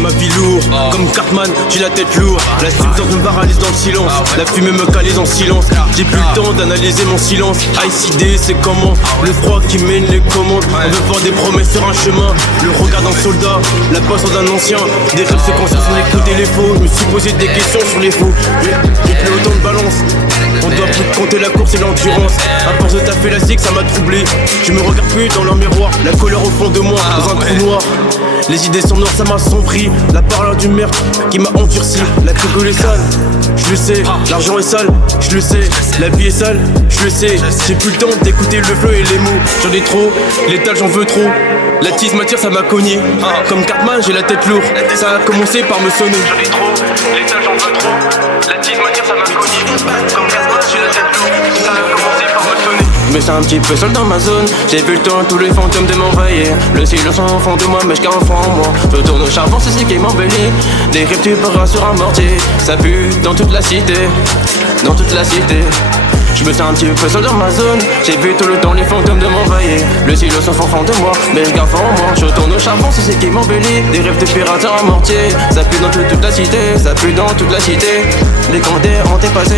Ma vie lourde, comme Cartman, j'ai la tête lourde. La substance me paralyse dans le silence. La fumée me calise en silence. J'ai plus le temps d'analyser mon silence. ICD, c'est comment le froid qui mène les commandes. On veut voir des promesses sur un chemin. Le regard d'un soldat, la passion d'un ancien. Des rêves se construisent sans écouter les faux. Je me suis posé des questions sur les faux. J'ai plus autant de balance. On doit plus compter la course et l'endurance. À force de taper la zig, ça m'a troublé. Je me regarde plus dans leur miroir. La colère au fond de moi, dans un trou noir. Les idées sont noires, ça m'a sombri. La parole du meurtre qui m'a endurci. La coque est sale, je le sais. L'argent est sale, je le sais. La vie est sale, je le sais. J'ai plus le temps d'écouter le flow et les mots. J'en ai trop, l'étal j'en veux trop. La tise m'attire, ça m'a cogné. Comme Cartman, j'ai la tête lourde. Ça a commencé par me sonner. J'en ai trop, l'étal j'en veux trop. La tise m'attire, ça m'a cogné. Comme Cartman, j'ai la tête lourde. Ça a commencé par me sonner. Je me sens un petit peu seul dans ma zone. J'ai vu le temps, tous les fantômes de m'envahir. Le silence en fond de moi, mais je garde un fond en moi. Je tourne au charbon, c'est ce qui m'embellit. Des rêves tu pourras sur un mortier. Ça pue dans toute la cité. Dans toute la cité. Je me sens un petit peu seul dans ma zone. J'ai vu tout le temps les fantômes de m'envahir. Le silence en fond de moi, mais je garde fond en moi. Je tourne au charbon, c'est ce qui m'embellit. Des rêves de pirates sur un mortier. Ça pue dans toute la cité. Ça pue dans toute la cité. Les candés ont dépassé.